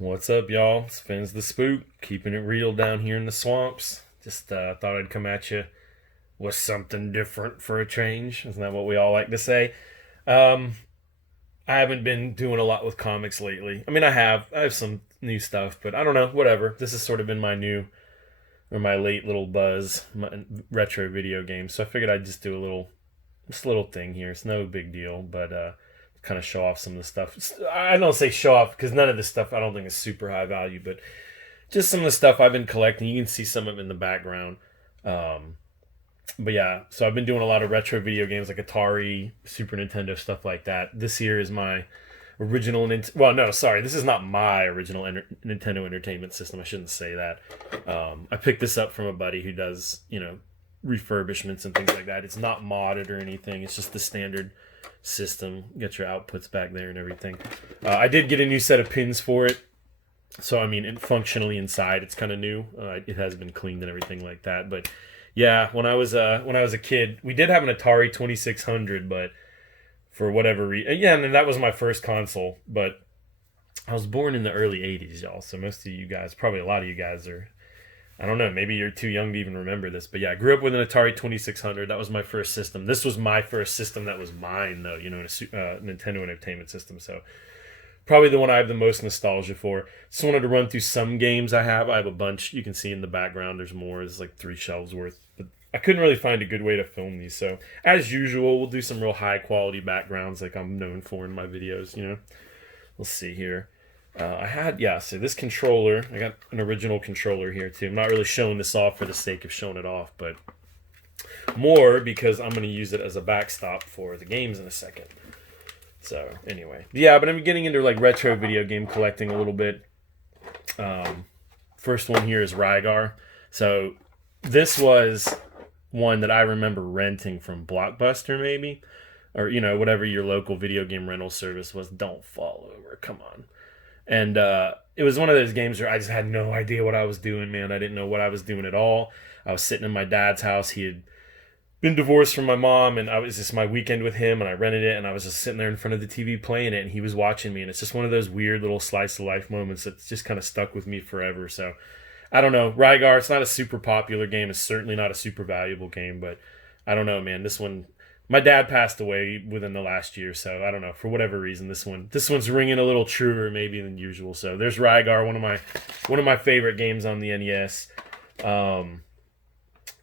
What's up, y'all? It's Fins the Spook, keeping it real down here in the swamps. Just thought I'd come at you with something different for a change. Isn't that what we all like to say? Um, I haven't been doing a lot with comics lately. I mean, I have some new stuff, but I don't know. Whatever. This has sort of been my new or my late little buzz, my retro video games. So I figured I'd just do just a little thing here. It's no big deal, but kind of show off some of the stuff. I don't say show off because none of this stuff I don't think is super high value, but just some of the stuff I've been collecting. You can see some of it in the background. Um, but yeah, so I've been doing a lot of retro video games like Atari, Super Nintendo, stuff like that. This here is my original. Well, no, sorry, this is not my original Nintendo Entertainment System. I shouldn't say that. I picked this up from a buddy who does, refurbishments and things like that. It's not modded or anything. It's just the standard system. Get your outputs back there and everything. I did get a new set of pins for it. So, I mean, functionally inside, it's kind of new. It has been cleaned and everything like that. But yeah, when I was a kid, we did have an Atari 2600, but for whatever reason, yeah, and that was my first console. But I was born in the early 80s, y'all. So most of you guys, probably a lot of you guys are, I don't know, maybe you're too young to even remember this. But yeah, I grew up with an Atari 2600. That was my first system. This was my first system that was mine, though, a Nintendo Entertainment System. So probably the one I have the most nostalgia for. Just wanted to run through some games I have. I have a bunch. You can see in the background there's more. There's like 3 shelves worth. But I couldn't really find a good way to film these. So as usual, we'll do some real high quality backgrounds like I'm known for in my videos. Let's see here. So this controller, I got an original controller here too. I'm not really showing this off for the sake of showing it off, but more because I'm going to use it as a backstop for the games in a second. So anyway, yeah, but I'm getting into like retro video game collecting a little bit. First one here is Rygar. So this was one that I remember renting from Blockbuster maybe, or whatever your local video game rental service was. Don't fall over, come on. And it was one of those games where I just had no idea what I was doing, man. I didn't know what I was doing at all. I was sitting in my dad's house. He had been divorced from my mom, and I was just my weekend with him, and I rented it, and I was just sitting there in front of the TV playing it, and he was watching me, and it's just one of those weird little slice of life moments that's just kind of stuck with me forever. So I don't know. Rygar, it's not a super popular game. It's certainly not a super valuable game, but I don't know, man. This one, my dad passed away within the last year, so I don't know, for whatever reason, this one's ringing a little truer maybe than usual. So there's Rygar, one of my favorite games on the NES.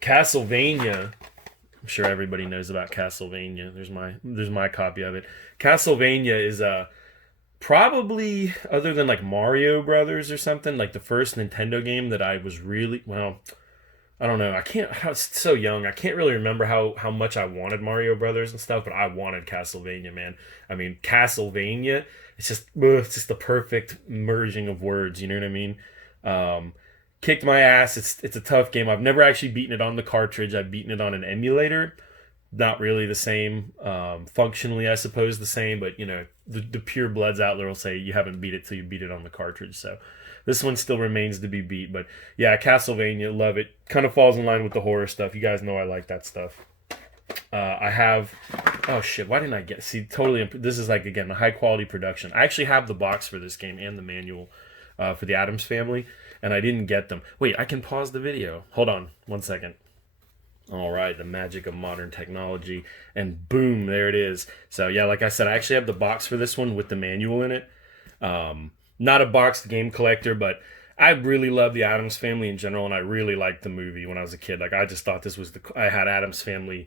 Castlevania, I'm sure everybody knows about Castlevania. There's my copy of it. Castlevania is probably, other than like Mario Brothers or something, like the first Nintendo game that I was really, well, I don't know. I was so young. I can't really remember how much I wanted Mario Brothers and stuff, but I wanted Castlevania, man. I mean, Castlevania, it's just the perfect merging of words, you know what I mean? Kicked my ass. It's a tough game. I've never actually beaten it on the cartridge. I've beaten it on an emulator. Not really the same. Functionally, I suppose the same, but the pure bloods out there will say you haven't beat it till you beat it on the cartridge. So this one still remains to be beat. But yeah, Castlevania, love it. Kind of falls in line with the horror stuff. You guys know I like that stuff. I have, oh shit, why didn't I get, see, totally, this is like, again, a high quality production. I actually have the box for this game and the manual for the Addams Family, and I didn't get them. Wait, I can pause the video. Hold on, 1 second. All right, the magic of modern technology, and boom, there it is. So yeah, like I said, I actually have the box for this one with the manual in it. Not a boxed game collector, but I really love the Addams Family in general, and I really liked the movie when I was a kid. Like, I just thought this was I had Addams Family,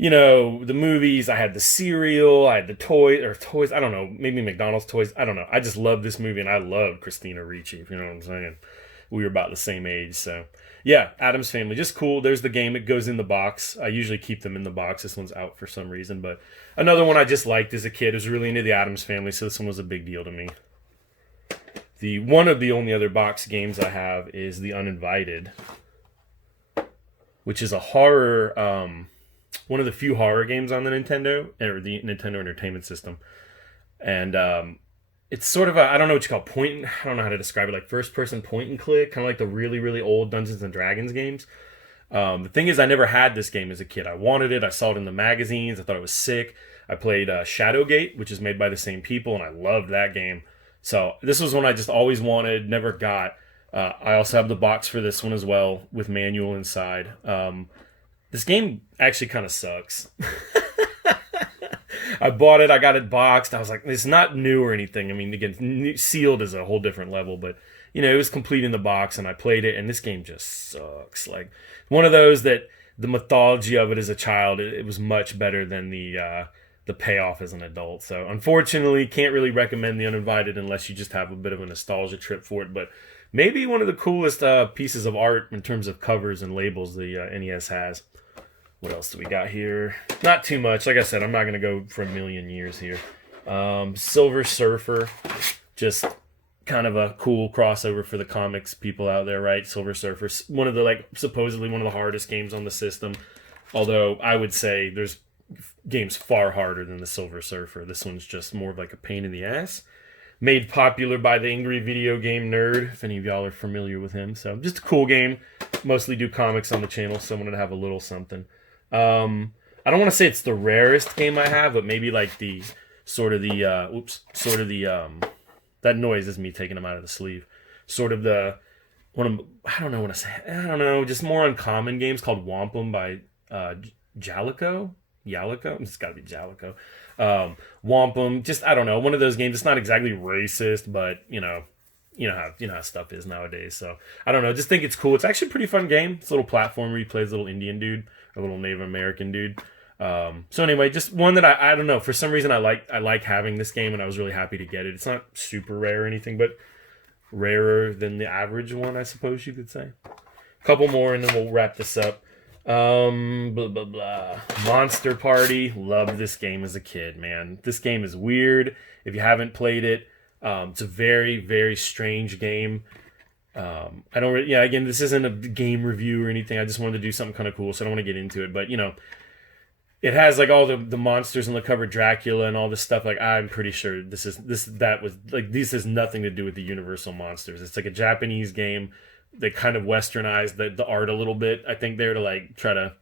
the movies, I had the cereal, I had the toys, I don't know, maybe McDonald's toys, I don't know. I just loved this movie, and I loved Christina Ricci, if you know what I'm saying. We were about the same age, so yeah, Addams Family, just cool. There's the game. It goes in the box. I usually keep them in the box. This one's out for some reason, but another one I just liked as a kid. I was really into the Addams Family, so this one was a big deal to me. One of the only other box games I have is the Uninvited, which is a horror, one of the few horror games on the Nintendo, or the Nintendo Entertainment System. And it's sort of I don't know what you call I don't know how to describe it, like first person point and click, kind of like the really, really old Dungeons and Dragons games. The thing is, I never had this game as a kid. I wanted it. I saw it in the magazines. I thought it was sick. I played Shadowgate, which is made by the same people, and I loved that game. So this was one I just always wanted, never got. I also have the box for this one as well with manual inside. This game actually kind of sucks. I bought it. I got it boxed. I was like, it's not new or anything. I mean, again, sealed is a whole different level, but it was complete in the box, and I played it, and this game just sucks. Like one of those that the mythology of it as a child, it was much better than the payoff as an adult. So unfortunately, can't really recommend the Uninvited unless you just have a bit of a nostalgia trip for it. But maybe one of the coolest pieces of art in terms of covers and labels the NES has. What else do we got here? Not too much. Like I said, I'm not going to go for a million years here. Silver Surfer, just kind of a cool crossover for the comics people out there, right? Silver Surfer, one of the supposedly one of the hardest games on the system. Although I would say there's games far harder than the Silver Surfer. This one's just more of like a pain in the ass. Made popular by the Angry Video Game Nerd, if any of y'all are familiar with him. So just a cool game. Mostly do comics on the channel, so I wanted to have a little something. I don't want to say it's the rarest game I have, but maybe like that noise is me taking them out of the sleeve. Sort of I don't know, just more uncommon games called Wampum by Jalico. It's got to be Jalico. Wampum, just I don't know, one of those games. It's not exactly racist, but you know how stuff is nowadays. So I don't know, just think it's cool. It's actually a pretty fun game. It's a little platformer. You play as a little Indian dude, a little Native American dude. So anyway, just one that I don't know, for some reason I like having this game, and I was really happy to get it. It's not super rare or anything, but rarer than the average one, I suppose you could say. A couple more and then we'll wrap this up. Blah blah blah. Monster Party. Loved this game as a kid, man. This game is weird. If you haven't played it, it's a very, very strange game. Again, this isn't a game review or anything. I just wanted to do something kind of cool, so I don't want to get into it. But it has like all the monsters on the cover, Dracula and all this stuff. Like I'm pretty sure this has nothing to do with the Universal monsters. It's like a Japanese game. They kind of westernized the art a little bit, I think, there to like try to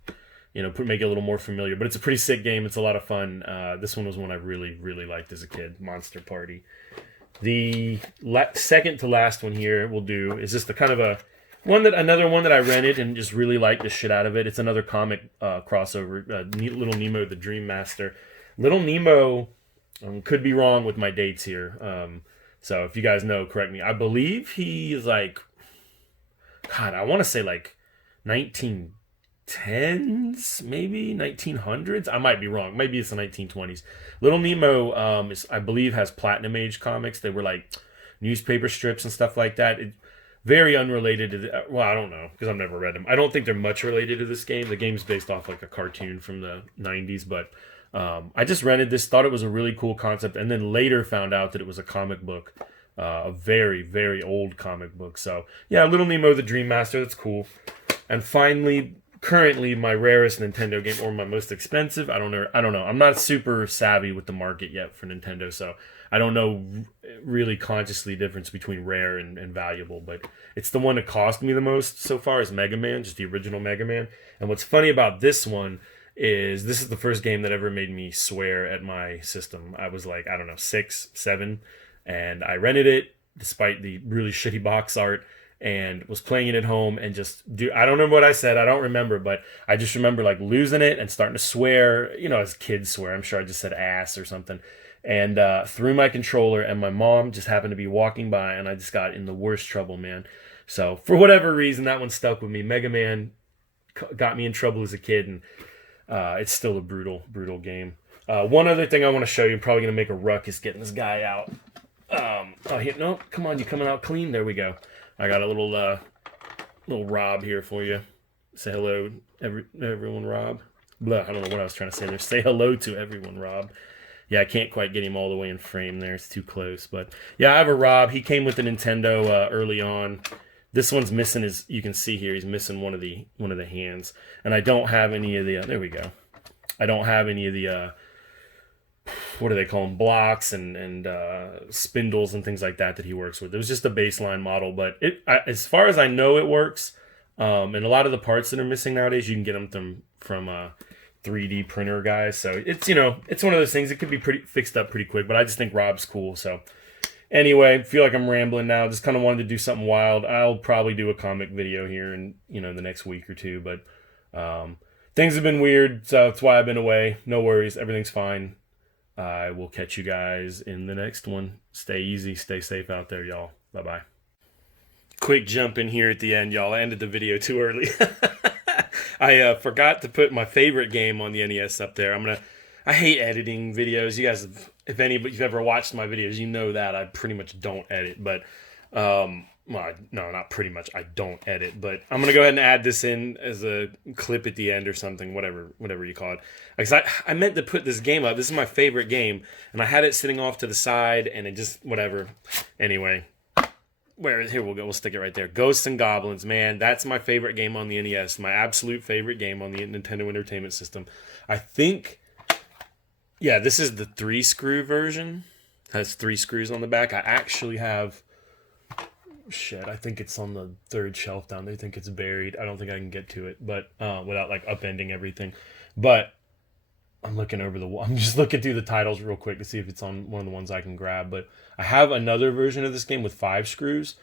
make it a little more familiar. But it's a pretty sick game. It's a lot of fun. This one was one I really, really liked as a kid. Monster Party. The second to last one here we'll do is just another one that I rented and just really liked the shit out of it. It's another comic crossover. Little Nemo, the Dream Master. Little Nemo, could be wrong with my dates here. So if you guys know, correct me. I believe he is like, God, I want to say like 1910s, maybe 1900s. I might be wrong. Maybe it's the 1920s. Little Nemo, I believe, has Platinum Age comics. They were like newspaper strips and stuff like that. Very unrelated to I don't know, because I've never read them. I don't think they're much related to this game. The game's based off like a cartoon from the 90s, but I just rented this, thought it was a really cool concept, and then later found out that it was a comic book. A very, very old comic book. So, yeah, Little Nemo, the Dream Master, that's cool. And finally, currently, my rarest Nintendo game, or my most expensive, I don't know. I'm not super savvy with the market yet for Nintendo, so I don't know really consciously the difference between rare and valuable, but it's the one that cost me the most so far is Mega Man, just the original Mega Man. And what's funny about this one is this is the first game that ever made me swear at my system. I was like, I don't know, 6, 7, and I rented it despite the really shitty box art and was playing it at home and I don't remember what I said. I don't remember, but I just remember like losing it and starting to swear, as kids swear. I'm sure I just said ass or something. And threw my controller, and my mom just happened to be walking by, and I just got in the worst trouble, man. So for whatever reason, that one stuck with me. Mega Man got me in trouble as a kid, and it's still a brutal, brutal game. One other thing I want to show you, I'm probably going to make a ruckus getting this guy out. No, come on, you coming out clean? There we go. I got a little Rob here for you. Say hello, everyone, Rob. Blah, I don't know what I was trying to say there. Say hello to everyone, Rob. Yeah, I can't quite get him all the way in frame there. It's too close. But yeah, I have a Rob. He came with the Nintendo early on. This one's missing you can see here, he's missing one of the hands. And I don't have any of the there we go. I don't have any of the what do they call them? Blocks and spindles and things like that he works with. It was just a baseline model, but as far as I know, it works. And a lot of the parts that are missing nowadays, you can get them from 3D printer guys. So it's one of those things. It could be fixed up pretty quick, but I just think Rob's cool. So Anyway, feel like I'm rambling now. Just kind of wanted to do something wild. I'll probably do a comic video here in the next week or two, but things have been weird, so that's why I've been away. No worries, everything's fine. I will catch you guys in the next one. Stay easy, stay safe out there, y'all. Bye bye. Quick jump in here at the end, y'all. I ended the video too early. I forgot to put my favorite game on the NES up there. I hate editing videos. You guys, if you've ever watched my videos, you know that I pretty much don't edit. But, well, no, not pretty much. I don't edit. But I'm gonna go ahead and add this in as a clip at the end or something, whatever you call it. Because I meant to put this game up. This is my favorite game, and I had it sitting off to the side, and it just whatever. Anyway. Here we'll go. We'll stick it right there. Ghosts and Goblins, man, that's my favorite game on the NES. My absolute favorite game on the Nintendo Entertainment System. I think, yeah, this is the 3-screw version. It has 3 screws on the back. I actually have, I think it's on the 3rd shelf down there. I think it's buried. I don't think I can get to it, but without like upending everything. But I'm just looking through the titles real quick to see if it's on one of the ones I can grab. But I have another version of this game with 5 screws.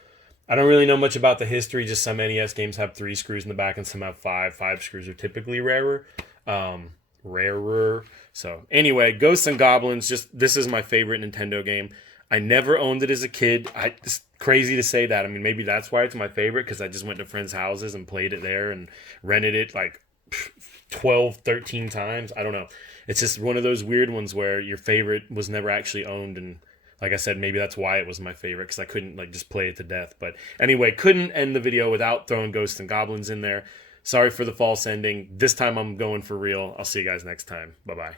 I don't really know much about the history. Just some NES games have 3 screws in the back and some have 5. 5 screws are typically rarer. So anyway, Ghosts and Goblins. This is my favorite Nintendo game. I never owned it as a kid. It's crazy to say that. I mean, maybe that's why it's my favorite, because I just went to friends' houses and played it there and rented it like 12, 13 times. I don't know. It's just one of those weird ones where your favorite was never actually owned, and like I said, maybe that's why it was my favorite, because I couldn't like just play it to death. But anyway, couldn't end the video without throwing Ghosts and Goblins in there. Sorry for the false ending. This time I'm going for real. I'll see you guys next time. Bye-bye.